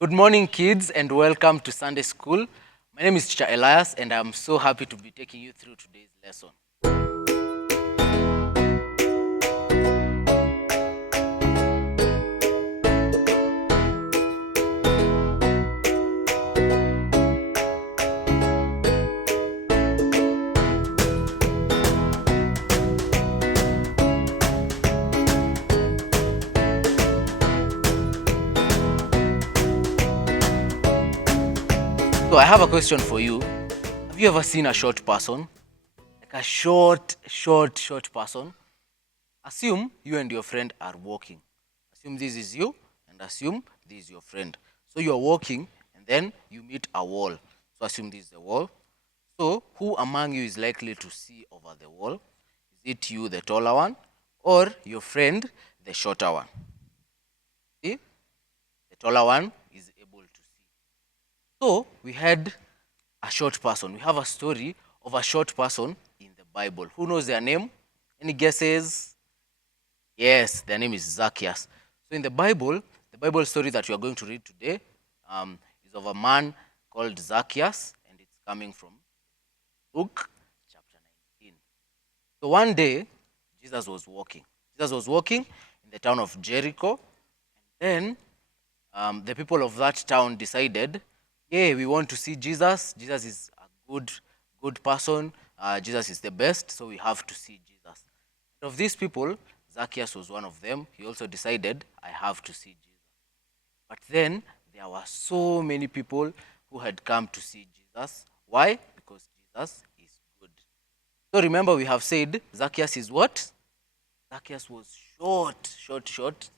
Good morning, kids, and welcome to Sunday School. My name is Teacher Elias, and I'm so happy to be taking you through today's lesson. So, I have a question for you. Have you ever seen a short person? Like a short person? Assume you and your friend are walking. Assume this is you, and assume this is your friend. So, you're walking, and then you meet a wall. So, assume this is the wall. So, who among you is likely to see over the wall? Is it you, the taller one, or your friend, the shorter one? See, the taller one is able to see. So, we had a short person. We have a story of a short person in the Bible. Who knows their name? Any guesses? Yes, their name is Zacchaeus. So, in the Bible story that we are going to read today is of a man called Zacchaeus, and it's coming from Luke chapter 19. So one day, Jesus was walking. Jesus was walking in the town of Jericho. And then the people of that town decided, yeah, we want to see Jesus. Jesus is a good person. Jesus is the best, so we have to see Jesus. And of these people, Zacchaeus was one of them. He also decided, I have to see Jesus. But then there were so many people who had come to see Jesus. Why? Because Jesus is good. So remember, we have said Zacchaeus is what? Zacchaeus was short.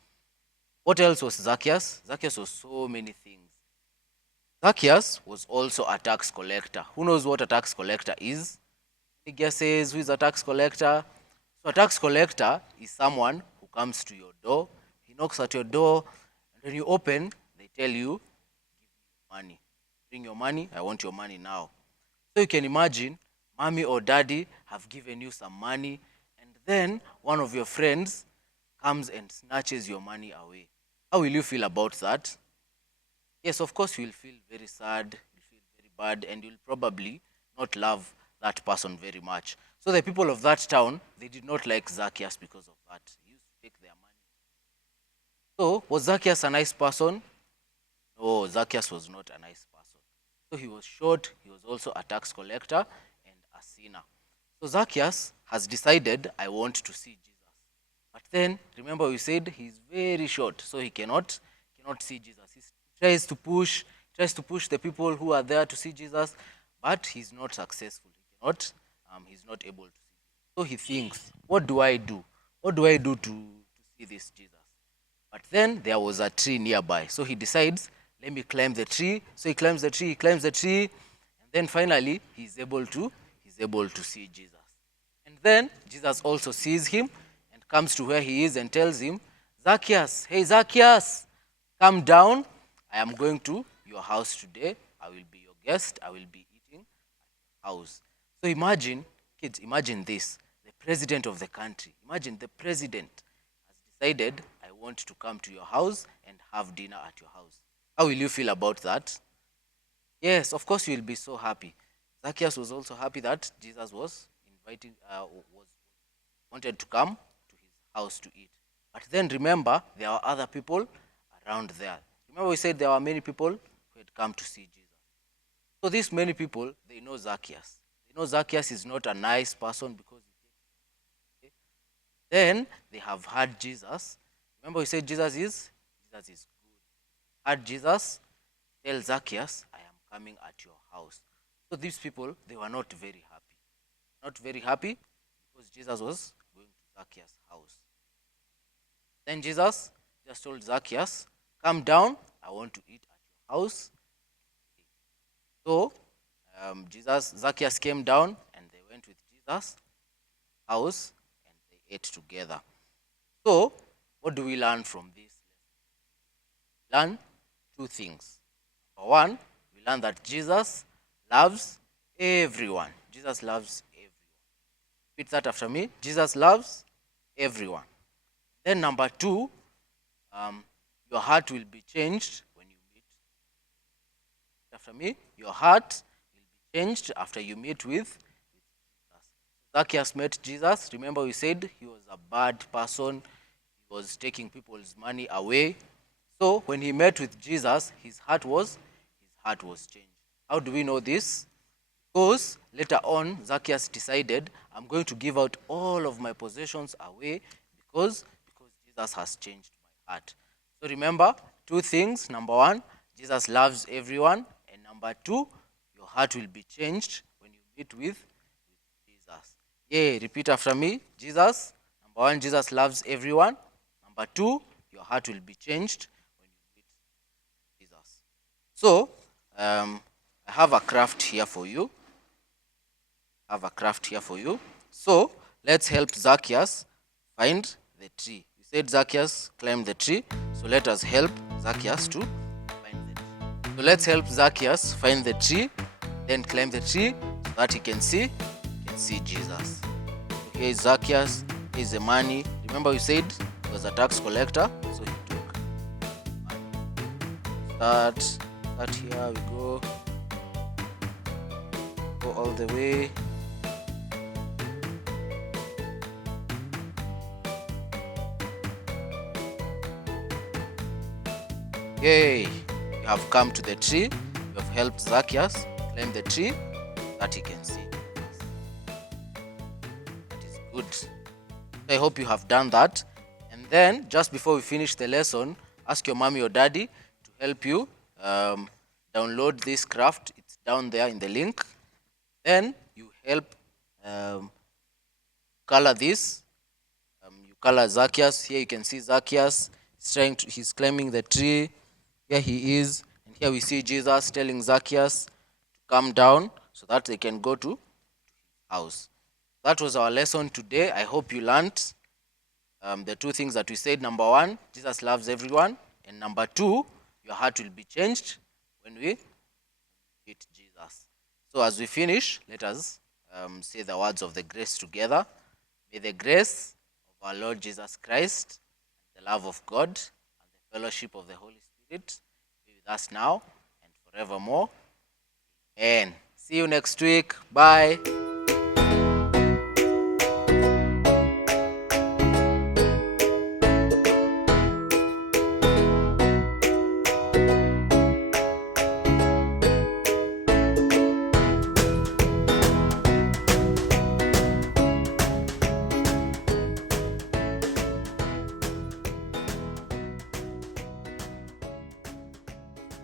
What else was Zacchaeus? Zacchaeus was so many things. Zacchaeus was also a tax collector. Who knows what a tax collector is? Any guesses? Who is a tax collector? So a tax collector is someone who comes to your door. He knocks at your door, and when you open, they tell you, money. Bring your money. I want your money now. So you can imagine, mommy or daddy have given you some money, and then one of your friends comes and snatches your money away. How will you feel about that? Yes, of course, you'll feel very sad, you'll feel very bad, and you'll probably not love that person very much. So the people of that town, they did not like Zacchaeus because of that. He used to take their money. So was Zacchaeus a nice person? No, Zacchaeus was not a nice person. So he was short, he was also a tax collector and a sinner. So Zacchaeus has decided, I want to see Jesus. But then, remember we said he's very short, so he cannot see Jesus. He tries to push the people who are there to see Jesus, but he's not successful. He's not able to see. So he thinks, what do I do? What do I do to see this Jesus? But then there was a tree nearby. So he decides, let me climb the tree. So he climbs the tree, and then finally he's able to see Jesus. And then Jesus also sees him and comes to where he is and tells him, Zacchaeus, hey Zacchaeus, come down. I am going to your house today. I will be your guest. I will be eating at your house. So imagine, kids, imagine this. The president of the country. Imagine the president has decided, I want to come to your house and have dinner at your house. How will you feel about that? Yes, of course you will be so happy. Zacchaeus was also happy that Jesus was wanted to come to his house to eat. But then remember, there were other people around there. Remember we said there were many people who had come to see Jesus. So these many people, they know Zacchaeus. They know Zacchaeus is not a nice person because he takes. Then they have heard Jesus. Remember we said Jesus is good. Heard Jesus tell Zacchaeus, I am coming at your house. So these people, they were not very happy. Not very happy because Jesus was going to Zacchaeus' house. Then Jesus just told Zacchaeus, come down, I want to eat at your house. So Zacchaeus came down and they went with Jesus' house and they ate together. So what do we learn from this? Learn two things. Number one, we learn that Jesus loves everyone. Jesus loves everyone. Repeat that after me. Jesus loves everyone. Then number two, your heart will be changed when you meet after me. Your heart will be changed after you meet with Jesus. Zacchaeus met Jesus. Remember we said he was a bad person. He was taking people's money away. So when he met with Jesus, his heart was changed. How do we know this? Because later on, Zacchaeus decided, I'm going to give out all of my possessions away because Jesus has changed my heart. So remember, two things. Number one, Jesus loves everyone. And number two, your heart will be changed when you meet with Jesus. Yeah, repeat after me. Jesus, number one, Jesus loves everyone. Number two, your heart will be changed when you meet Jesus. So, I have a craft here for you. So let's help Zacchaeus find the tree. We said Zacchaeus climbed the tree, so let us help Zacchaeus to find the tree. So let's help Zacchaeus find the tree, then climb the tree so that he can see Jesus. So here is Zacchaeus, here is the money. Remember we said he was a tax collector, so he took money. Start here, we go all the way. Yay! You have come to the tree. You have helped Zacchaeus climb the tree so that he can see. That is good. So I hope you have done that. And then, just before we finish the lesson, ask your mommy or daddy to help you download this craft. It's down there in the link. Then you help color this. You color Zacchaeus. Here you can see Zacchaeus. He's climbing the tree. Here he is, and here we see Jesus telling Zacchaeus to come down so that they can go to his house. That was our lesson today. I hope you learned the two things that we said. Number one, Jesus loves everyone. And number two, your heart will be changed when we meet Jesus. So as we finish, let us say the words of the grace together. May the grace of our Lord Jesus Christ, the love of God, and the fellowship of the Holy Spirit be with us now and forevermore. And see you next week. Bye.